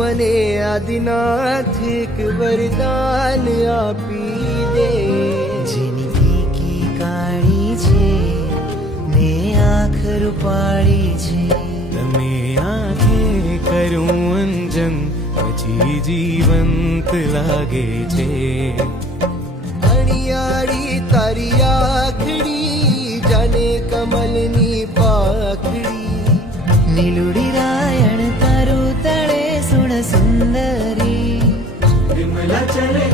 મને આદિનાથ એક વરદાન આપી દે। જેની ફીકી કાળી છે ને આંખ રૂપાળી છે, તમે આંખે કરું અંજન પછી જીવંત લાગે છે। અણિયાળી તારી આખડી જાને કમલની પાખડી, નીલુડી રાયણ તારું તળે સુણ સુંદરી, વિમલા ચલે